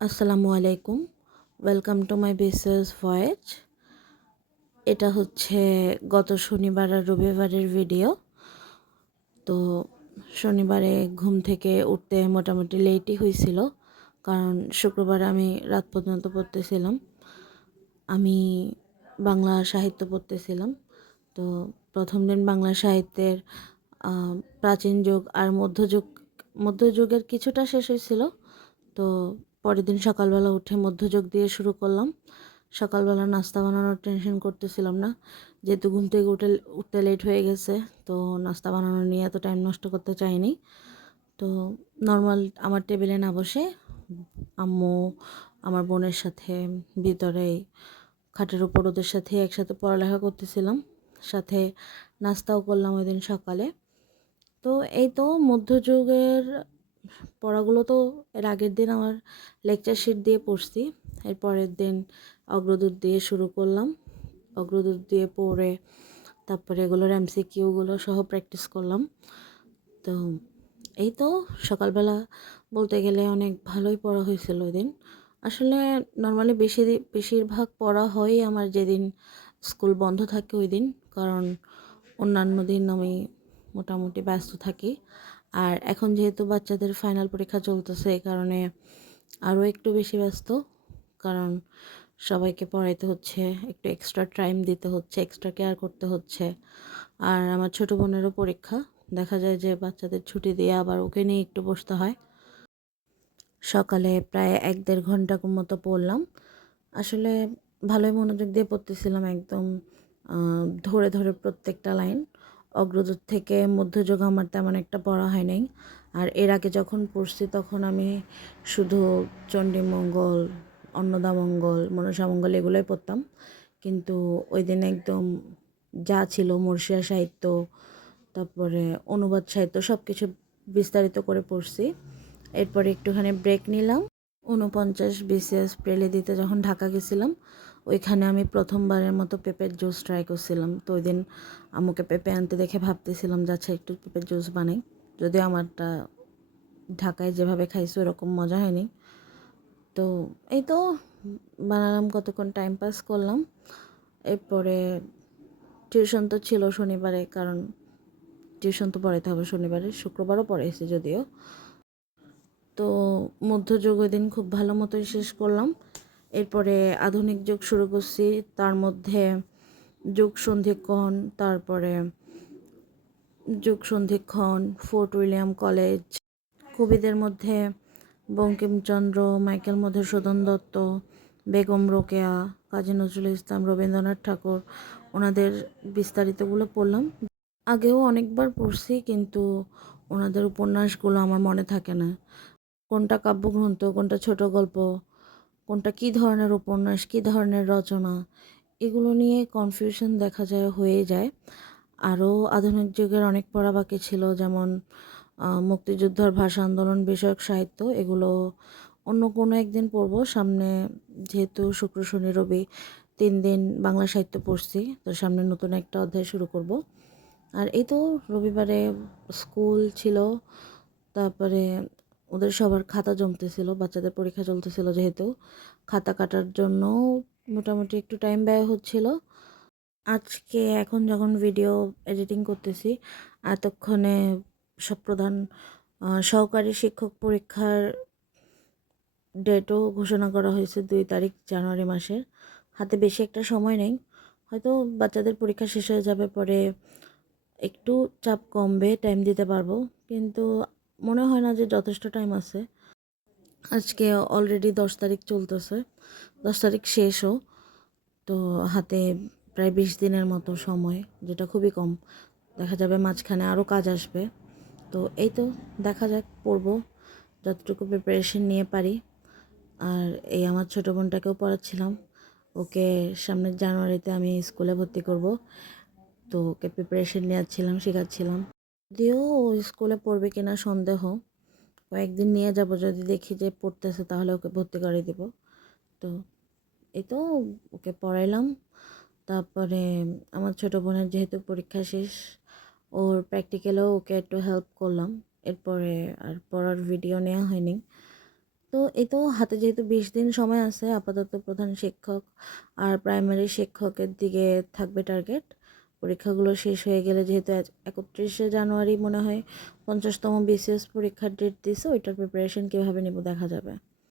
আসসালামু আলাইকুম। Welcome to my business voice. এটা হচ্ছে গত শনিবার আর রবিবারের ভিডিও। তো শনিবারে ঘুম থেকে উঠতে মোটামুটি লেটই হয়েছিল, কারণ শুক্রবার আমি রাত পর্যন্ত পড়তেছিলাম। আমি বাংলা সাহিত্য পড়তেছিলাম। তো প্রথম দিন বাংলা সাহিত্যের প্রাচীন যুগ আর মধ্যযুগের কিছুটা শেষ হয়েছিল। তো পরের দিন সকালবেলা উঠে মধ্যযুগ দিয়ে শুরু করলাম। সকালবেলা নাস্তা বানানোর টেনশন করতেছিলাম না, যেহেতু ঘুম থেকে উঠতে লেট হয়ে গেছে। তো নাস্তা বানানো নিয়ে এত টাইম নষ্ট করতে চাইনি। তো নর্মাল আমার টেবিলে না বসে আম্মু আমার বোনের সাথে ভিতরে খাটের উপর ওদের সাথে একসাথে পড়ালেখা করতেছিলাম, সাথে নাস্তাও করলাম ওই দিন সকালে। তো এই তো মধ্যযুগের পড়াগুলো তো এর আগের দিন আমার লেকচার শিট দিয়ে পড়ছি। এর পরের দিন অগ্রদূত দিয়ে শুরু করলাম। অগ্রদূত দিয়ে পড়ে তারপরে এগুলোর এমসিকিউগুলো সহ প্র্যাকটিস করলাম। তো এই তো সকালবেলা বলতে গেলে অনেক ভালোই পড়া হয়েছিল ওই দিন। আসলে নর্মালি বেশিরভাগ পড়া হয় আমার যেদিন স্কুল বন্ধ থাকে ওই দিন, কারণ অন্যান্য দিন আমি মোটামুটি ব্যস্ত থাকি। আর এখন যেহেতু বাচ্চাদের ফাইনাল পরীক্ষা চলতেছে, এই কারণে আরও একটু বেশি ব্যস্ত, কারণ সবাইকে পড়াইতে হচ্ছে, একটু এক্সট্রা টাইম দিতে হচ্ছে, এক্সট্রা কেয়ার করতে হচ্ছে। আর আমার ছোটো বোনেরও পরীক্ষা, দেখা যায় যে বাচ্চাদের ছুটি দিয়ে আবার ওকে নিয়ে একটু বসতে হয়। সকালে প্রায় 1-1.5 ঘন্টা মতো পড়লাম। আসলে ভালোই মনোযোগ দিয়ে পড়তেছিলাম, একদম ধরে ধরে প্রত্যেকটা লাইন। অগ্রদূত থেকে মধ্যযুগ আমার তেমন একটা পড়া হয় নাই। আর এর আগে যখন পড়ছি তখন আমি শুধু চণ্ডীমঙ্গল, অন্নদামঙ্গল, মনসামঙ্গল এগুলোই পড়তাম। কিন্তু ওই দিন একদম যা ছিল মর্শিয়া সাহিত্য, তারপরে অনুবাদ সাহিত্য সব কিছু বিস্তারিত করে পড়ছি। এরপরে একটুখানি ব্রেক নিলাম। 49 বিসিএস প্রেলে দিতে যখন ঢাকা গেছিলাম, ওইখানে আমি প্রথমবারের মতো পেঁপের জুস ট্রাই করছিলাম। তো ওই দিন আম্মুকে পেঁপে আনতে দেখে ভাবতেছিলাম যে আচ্ছা একটু পেঁপের জুস বানাই। যদিও আমারটা ঢাকায় যেভাবে খাইছি ওরকম মজা হয়নি। তো এই তো বানালাম, কতক্ষণ টাইম পাস করলাম। এরপরে টিউশন তো ছিল শনিবারে, কারণ টিউশন তো পড়াইতে হবে শনিবারে, শুক্রবারও পড়াইছি যদিও। তো মধ্যযুগ ওই দিন খুব ভালো মতোই শেষ করলাম। এরপরে আধুনিক যুগ শুরু করছি, তার মধ্যে যুগ সন্ধিক্ষণ, তারপরে যুগ সন্ধিক্ষণ, ফোর্ট উইলিয়াম কলেজ, কবিদের মধ্যে বঙ্কিমচন্দ্র, মাইকেল মধুসূদন দত্ত, বেগম রোকেয়া, কাজী নজরুল ইসলাম, রবীন্দ্রনাথ ঠাকুর, ওনাদের বিস্তারিতগুলো পড়লাম। আগেও অনেকবার পড়ছি, কিন্তু ওনাদের উপন্যাসগুলো আমার মনে থাকে না, কোনটা কাব্যগ্রন্থ, কোনটা ছোট গল্প, কোনটা কী ধরনের উপন্যাস, কী ধরনের রচনা, এগুলো নিয়ে কনফিউশন দেখা যায়, হয়ে যায়। আরও আধুনিক যুগের অনেক পড়া বাকি ছিল, যেমন মুক্তিযুদ্ধের ভাষা আন্দোলন বিষয়ক সাহিত্য, এগুলো অন্য কোনো একদিন পড়ব সামনে। যেহেতু শুক্র শনি রবি 3 দিন বাংলা সাহিত্য পড়ছি, তো সামনে নতুন একটা অধ্যায় শুরু করব। আর এই তো রবিবারে স্কুল ছিল, তারপরে ওদের সবার খাতা জমতেছিল, বাচ্চাদের পরীক্ষা চলতেছিল, যেহেতু খাতা কাটার জন্য মোটামুটি একটু টাইম ব্যয় হচ্ছিল। আজকে এখন যখন ভিডিও এডিটিং করতেছি, এতক্ষণে সব প্রধান সহকারী শিক্ষক পরীক্ষার ডেটও ঘোষণা করা হয়েছে, 2 তারিখ জানুয়ারি মাসের। হাতে বেশি একটা সময় নেই, হয়তো বাচ্চাদের পরীক্ষা শেষ হয়ে যাবে, পরে একটু চাপ কমবে, টাইম দিতে পারবো, কিন্তু মনে হয় না যে যথেষ্ট টাইম আছে। আজকে অলরেডি 10 তারিখ চলতেছে, 10 তারিখ শেষও, তো হাতে প্রায় 20 দিনের মতো সময়, যেটা খুবই কম। দেখা যাবে মাঝখানে আরও কাজ আসবে। তো এই তো দেখা যাক, পড়বো যতটুকু প্রিপারেশন নিয়ে পারি। আর এই আমার ছোটো বোনটাকেও পড়াচ্ছিলাম, ওকে সামনের জানুয়ারিতে আমি স্কুলে ভর্তি করব। তো ওকে প্রিপারেশন নিয়েছিলাম, শেখাচ্ছিলাম। যদিও ও স্কুলে পড়বে কিনা সন্দেহ, কয়েকদিন নিয়ে যাব, যদি দেখি যে পড়তেছে তাহলে ওকে ভর্তি করে দিব। তো এই তো ওকে পড়াইলাম। তারপরে আমার ছোটো বোনের যেহেতু পরীক্ষা শেষ, ওর প্র্যাকটিক্যালেও ওকে একটু হেল্প করলাম। এরপরে আর পড়ার ভিডিও নেওয়া হয়নি। তো এই তো হাতে যেহেতু 20 দিন সময় আছে, আপাতত প্রধান শিক্ষক আর প্রাইমারি শিক্ষকের দিকে থাকবে টার্গেট। পরীক্ষাগুলো শেষ হয়ে গেলে, যেহেতু 31শে জানুয়ারি মনে হয় 50তম বিসিএস পরীক্ষার ডেট দিছে, ওইটার প্রিপারেশন কীভাবে নেব দেখা যাবে।